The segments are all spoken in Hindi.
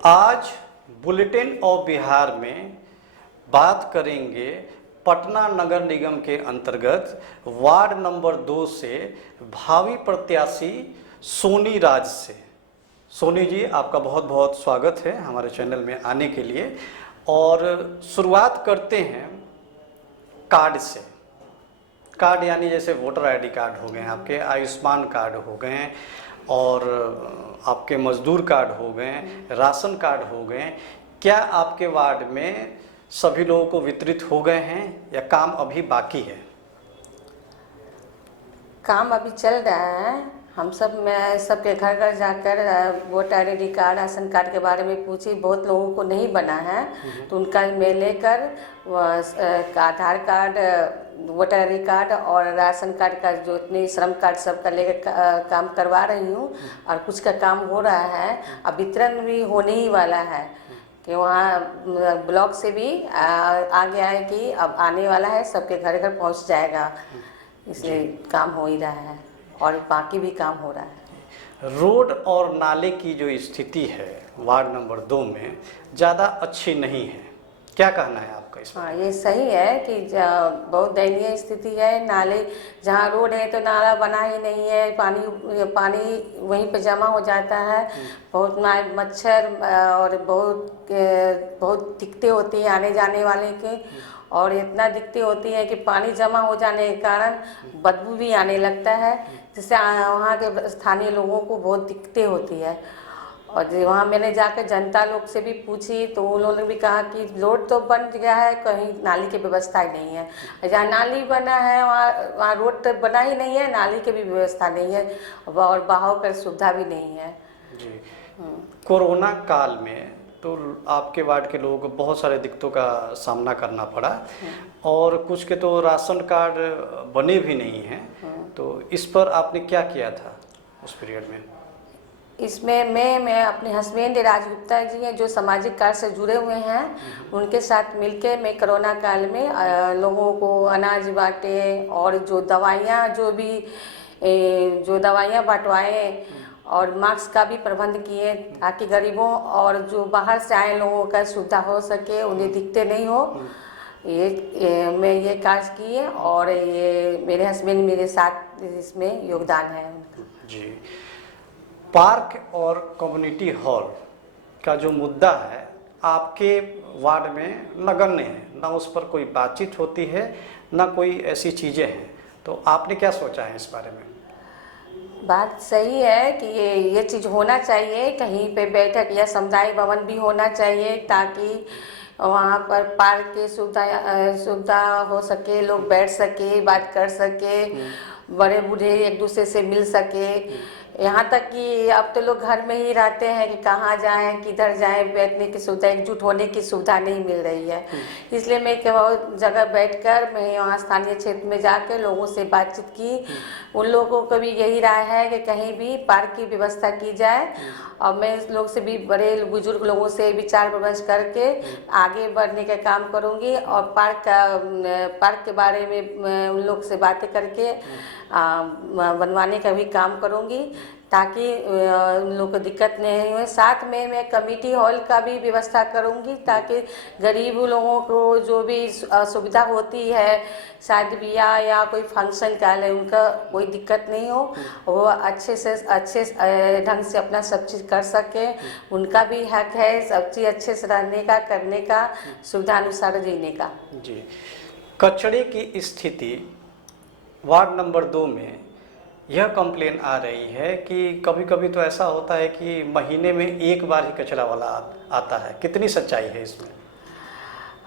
आज बुलेटिन ऑफ बिहार में बात करेंगे पटना नगर निगम के अंतर्गत वार्ड नंबर 2 से भावी प्रत्याशी सोनी राज से। सोनी जी, आपका बहुत बहुत स्वागत है हमारे चैनल में आने के लिए। और शुरुआत करते हैं कार्ड से। कार्ड यानी जैसे वोटर आईडी कार्ड हो गए, आपके आयुष्मान कार्ड हो गए और आपके मजदूर कार्ड हो गए, राशन कार्ड हो गए। क्या आपके वार्ड में सभी लोगों को वितरित हो गए हैं या काम अभी बाकी है? काम अभी चल रहा है। हम सब मैं सबके घर घर जाकर voter ID card, ration card के बारे में पूछी। बहुत लोगों को नहीं बना है तो उनका मैं लेकर आधार कार्ड, वोटर आईडी कार्ड और राशन कार्ड का जो इतने श्रम कार्ड सबका लेकर काम करवा रही हूँ। और कुछ का काम हो रहा है, अब वितरण भी होने ही वाला है कि वहाँ ब्लॉक से भी आ गया है कि अब आने वाला है, सबके घर घर पहुँच जाएगा। इसलिए काम हो ही रहा है और बाकी भी काम हो रहा है। रोड और नाले की जो स्थिति है वार्ड नंबर 2 में ज़्यादा अच्छी नहीं है, क्या कहना है आपका इसमें? हाँ, ये सही है कि बहुत दयनीय स्थिति है। नाले जहाँ रोड है तो नाला बना ही नहीं है, पानी वहीं पे जमा हो जाता है। बहुत मच्छर और बहुत दिक्कतें होती हैं आने जाने वाले के। और इतना दिक्कतें होती है कि पानी जमा हो जाने के कारण बदबू भी आने लगता है, जिससे वहाँ के स्थानीय लोगों को बहुत दिक्कतें होती है। और वहाँ मैंने जाकर जनता लोग से भी पूछी तो उन्होंने भी कहा कि रोड तो बन गया है, कहीं नाली की व्यवस्था ही नहीं है। जहाँ नाली बना है वहाँ रोड तो बना ही नहीं है, नाली की भी व्यवस्था नहीं है और बहाव कर सुविधा भी नहीं है जी। कोरोना काल में तो आपके वार्ड के लोगों को बहुत सारे दिक्कतों का सामना करना पड़ा और कुछ के तो राशन कार्ड बने भी नहीं हैं। तो इस पर आपने क्या किया था उस पीरियड में? इसमें मैं अपने हस्बैंड राजगुप्ता जी हैं जो सामाजिक कार्य से जुड़े हुए हैं, उनके साथ मिलके मैं कोरोना काल में लोगों को अनाज बांटे और जो दवाइयाँ बांटवाए और मास्क का भी प्रबंध किए ताकि गरीबों और जो बाहर से आए लोगों का सुविधा हो सके, उन्हें दिक्कतें नहीं हो। मैं ये कार्य किए और ये मेरे हस्बैंड मेरे साथ इसमें योगदान है उनका। जी। पार्क और कम्युनिटी हॉल का जो मुद्दा है आपके वार्ड में नगण्य है, ना उस पर कोई बातचीत होती है ना कोई ऐसी चीज़ें हैं। तो आपने क्या सोचा है इस बारे में? बात सही है कि ये चीज़ होना चाहिए, कहीं पे बैठक या समुदाय भवन भी होना चाहिए ताकि वहाँ पर पार्क की सुविधा हो सके, लोग बैठ सके, बात कर सके, बड़े बूढ़े एक दूसरे से मिल सके। यहाँ तक कि अब तो लोग घर में ही रहते हैं कि कहाँ जाएं, किधर जाएं, बैठने की सुविधा, एकजुट होने की सुविधा नहीं मिल रही है। इसलिए मैं बहुत जगह बैठकर मैं वहाँ स्थानीय क्षेत्र में जाकर लोगों से बातचीत की। उन लोगों को भी यही राय है कि कहीं भी पार्क की व्यवस्था की जाए और मैं इस लोग से भी, बड़े बुजुर्ग लोगों से विचार विमर्श करके आगे बढ़ने का काम करूँगी और पार्क के बारे में उन लोग से बातें करके बनवाने का भी काम करूँगी ताकि उन लोगों को दिक्कत नहीं हो। साथ में मैं कमेटी हॉल का भी व्यवस्था करूँगी ताकि गरीब लोगों को जो भी सुविधा होती है, शादी ब्याह या कोई फंक्शन का ले, उनका कोई दिक्कत नहीं हो, वो अच्छे ढंग से अपना सब चीज़ कर सके। उनका भी हक है सब चीज़ अच्छे से रहने का, करने का, सुविधा अनुसार जीने का। जी। कचरे की स्थिति वार्ड नंबर 2 में यह कंप्लेन आ रही है कि कभी कभी तो ऐसा होता है कि महीने में एक बार ही कचरा वाला आता है। कितनी सच्चाई है इसमें?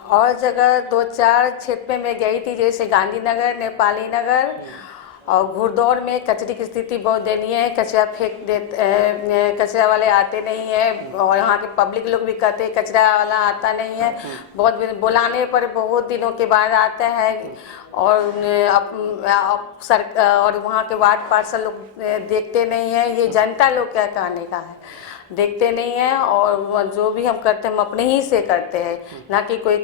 और जगह 2-4 क्षेत्र में मैं गई थी, जैसे गांधीनगर, नेपाली नगर और घुड़दौड़ में कचरे की स्थिति बहुत दयनीय है। कचरा फेंक देते, कचरा वाले आते नहीं है और यहाँ के पब्लिक लोग भी कहते हैं कचरा वाला आता नहीं है। बहुत बुलाने पर बहुत दिनों के बाद आता है और और वहाँ के वार्ड पार्षद लोग देखते नहीं है। ये जनता लोग क्या कहने का है, देखते नहीं हैं और जो भी हम करते हैं हम अपने ही से करते हैं, ना कि कोई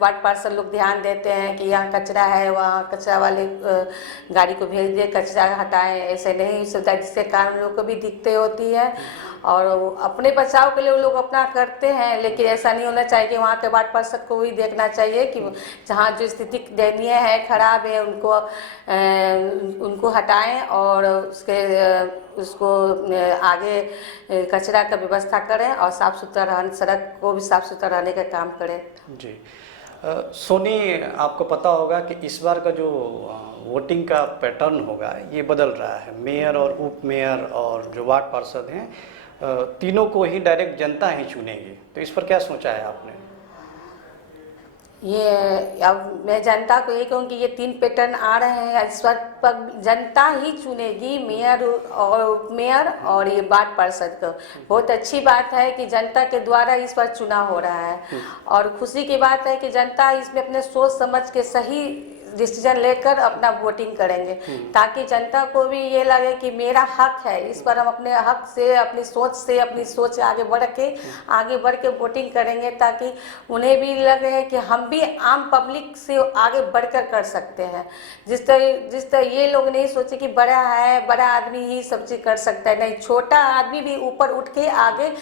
वार्ड पार्षद लोग ध्यान देते हैं कि यहाँ कचरा है, वहाँ कचरा वाले गाड़ी को भेज दे कचरा हटाएं। ऐसे नहीं सुविधा, जिसके कारण लोग को भी दिक्कतें होती है और अपने बचाव के लिए वो लोग अपना करते हैं, लेकिन ऐसा नहीं होना चाहिए कि वहाँ के वार्ड पार्षद को भी देखना चाहिए कि जहाँ जो स्थिति दयनीय है, खराब है, उनको हटाएं और उसको आगे कचरा का व्यवस्था करें और साफ़ सुथरा रहने, सड़क को भी साफ़ सुथरा रहने का काम करें। जी सोनी, आपको पता होगा कि इस बार का जो वोटिंग का पैटर्न होगा ये बदल रहा है। मेयर और उप मेयर और जो वार्ड पार्षद हैं तीनों को ही डायरेक्ट जनता ही चुनेगी, तो इस पर क्या सोचा है आपने? ये अब मैं जनता को ये कहूँगी, ये 3 पैटर्न आ रहे हैं, इस पर जनता ही चुनेगी मेयर और उप मेयर और ये वार्ड पार्षद को। बहुत अच्छी बात है कि जनता के द्वारा इस पर चुनाव हो रहा है और खुशी की बात है कि जनता इसमें अपने सोच समझ के सही डिसीजन लेकर अपना वोटिंग करेंगे, ताकि जनता को भी ये लगे कि मेरा हक है, इस पर हम अपने हक से, अपनी सोच से आगे बढ़ के वोटिंग करेंगे, ताकि उन्हें भी लगे कि हम भी आम पब्लिक से आगे बढ़कर कर सकते हैं। जिस तरह ये लोग नहीं सोचे कि बड़ा है, बड़ा आदमी ही सब चीज़ कर सकता है, नहीं, छोटा आदमी भी ऊपर उठ के आगे,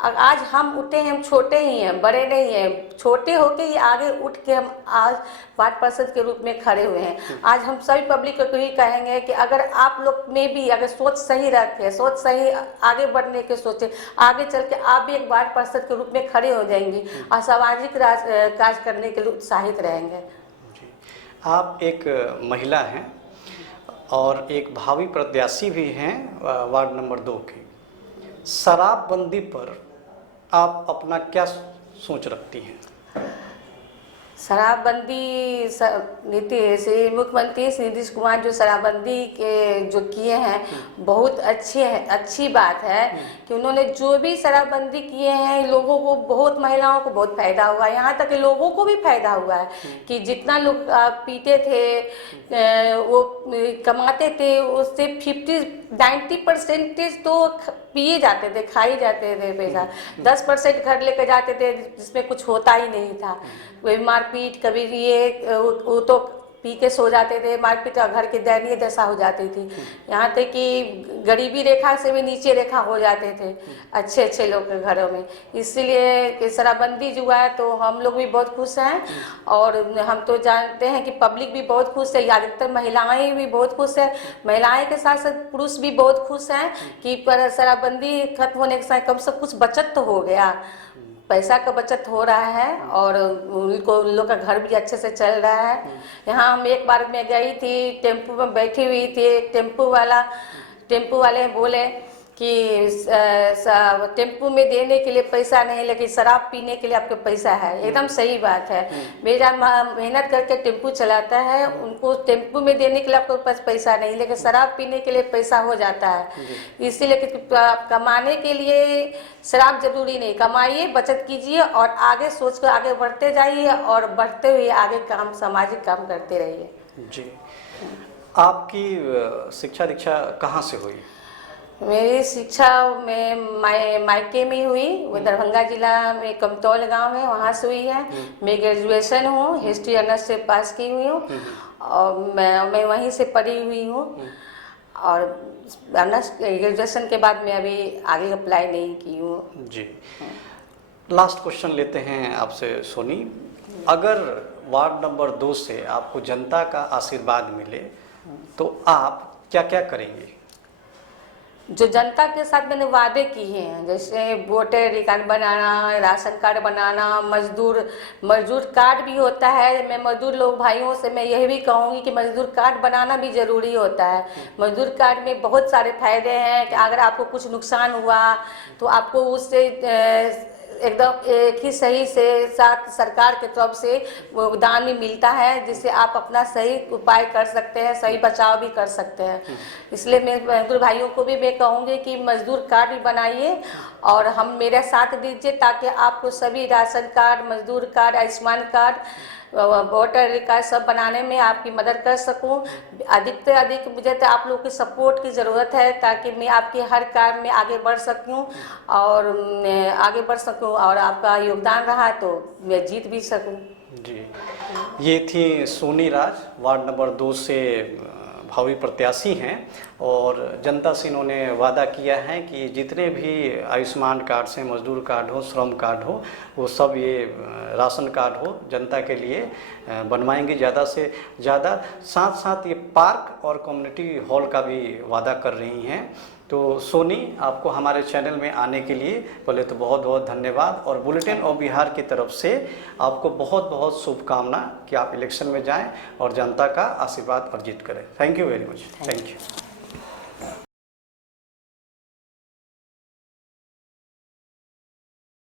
आज हम उठे हैं, हम छोटे ही हैं, बड़े नहीं हैं, छोटे होके ही आगे उठ के हम आज वार्ड पार्षद के रूप में खड़े हुए हैं। आज हम सभी पब्लिक को यही कहेंगे कि अगर आप लोग में भी अगर सोच सही रखे, सोच सही आगे बढ़ने के सोचे, आगे चल के आप भी एक वार्ड पार्षद के रूप में खड़े हो जाएंगी और सामाजिक कार्य करने के लिए उत्साहित रहेंगे। जी, आप एक महिला हैं और एक भावी प्रत्याशी भी हैं वार्ड नंबर 2 की। शराबबंदी पर आप अपना क्या सोच रखती हैं? शराबबंदी मुख्यमंत्री नीतीश कुमार जो शराबबंदी के जो किए हैं, बहुत अच्छी बात है कि उन्होंने जो भी शराबबंदी किए हैं, लोगों को, बहुत महिलाओं को बहुत फायदा हुआ है, यहाँ तक कि लोगों को भी फायदा हुआ है कि जितना लोग पीते थे, वो कमाते थे, उससे 90% तो पिए जाते थे, खाई जाते थे पैसा, 10% घर लेकर जाते थे जिसमें कुछ होता ही नहीं था। कोई मारपीट, कभी ये वो तो पी के सो जाते थे, मारपीट, घर की दयनीय दशा हो जाती थी, यहाँ तक कि गरीबी रेखा से भी नीचे रेखा हो जाते थे अच्छे लोग के घरों में। इसीलिए शराबबंदी जो है तो हम लोग भी बहुत खुश हैं और हम तो जानते हैं कि पब्लिक भी बहुत खुश है, अधिकतर महिलाएं भी बहुत खुश है, महिलाएं के साथ साथ पुरुष भी बहुत खुश हैं कि पर शराबबंदी खत्म होने के साथ कम से कुछ बचत तो हो गया, पैसा का बचत हो रहा है और उन लोग का घर भी अच्छे से चल रहा है। यहाँ हम एक बार मैं गई थी, टेम्पू में बैठी हुई थी, टेम्पू वाले बोले कि टेम्पू में देने के लिए पैसा नहीं, लेकिन शराब पीने के लिए आपके पैसा है। एकदम सही बात है। मेरा मेहनत करके टेम्पू चलाता है, उनको टेम्पू में देने के लिए आपके पास पैसा नहीं, लेकिन शराब पीने के लिए पैसा हो जाता है। इसीलिए कमाने के लिए शराब जरूरी नहीं, कमाइए, बचत कीजिए और आगे सोच कर आगे बढ़ते जाइए और बढ़ते हुए आगे काम, सामाजिक काम करते रहिए। जी, आपकी शिक्षा दीक्षा कहाँ से हुई? मेरी शिक्षा में मायके में हुई, वो दरभंगा जिला में कमतौल गांव है, वहाँ से हुई है। मैं ग्रेजुएशन हूँ, हिस्ट्री ऑनर्स से पास की हुई हूँ और मैं वहीं से पढ़ी हुई हूँ और ऑनर्स ग्रेजुएशन के बाद मैं अभी आगे अप्लाई नहीं की हूँ। जी, लास्ट क्वेश्चन लेते हैं आपसे सोनी। अगर वार्ड नंबर 2 से आपको जनता का आशीर्वाद मिले तो आप क्या क्या करेंगे? जो जनता के साथ मैंने वादे किए हैं, जैसे वोटर रिकॉर्ड बनाना, राशन कार्ड बनाना, मजदूर कार्ड भी होता है। मैं मजदूर लोग भाइयों से मैं यही भी कहूँगी कि मजदूर कार्ड बनाना भी ज़रूरी होता है। मजदूर कार्ड में बहुत सारे फायदे हैं कि अगर आपको कुछ नुकसान हुआ तो आपको उससे एकदम एक ही सही से साथ सरकार की तरफ से दान भी मिलता है, जिससे आप अपना सही उपाय कर सकते हैं, सही बचाव भी कर सकते हैं। इसलिए मैं मजदूर भाइयों को भी मैं कहूँगी कि मजदूर कार्ड भी बनाइए और हम मेरा साथ दीजिए, ताकि आपको सभी राशन कार्ड, मजदूर card, Ayushman card, voter record सब बनाने में आपकी मदद कर सकूं। अधिक से अधिक मुझे तो आप लोगों की सपोर्ट की ज़रूरत है, ताकि मैं आपके हर काम में आगे बढ़ सकूं और आपका योगदान रहा तो मैं जीत भी सकूं। जी, ये थी सोनी राज, वार्ड नंबर 2 से भावी प्रत्याशी हैं और जनता से इन्होंने वादा किया है कि जितने भी आयुष्मान कार्ड से मजदूर कार्ड हो, श्रम कार्ड हो, वो सब ये राशन कार्ड हो जनता के लिए बनवाएंगे ज़्यादा से ज़्यादा। साथ साथ ये पार्क और कम्युनिटी हॉल का भी वादा कर रही हैं। तो सोनी, आपको हमारे चैनल में आने के लिए पहले तो बहुत बहुत धन्यवाद और बुलेटिन ऑफ बिहार की तरफ से आपको बहुत बहुत शुभकामना कि आप इलेक्शन में जाएं और जनता का आशीर्वाद अर्जित करें। Thank you very much. Thank you.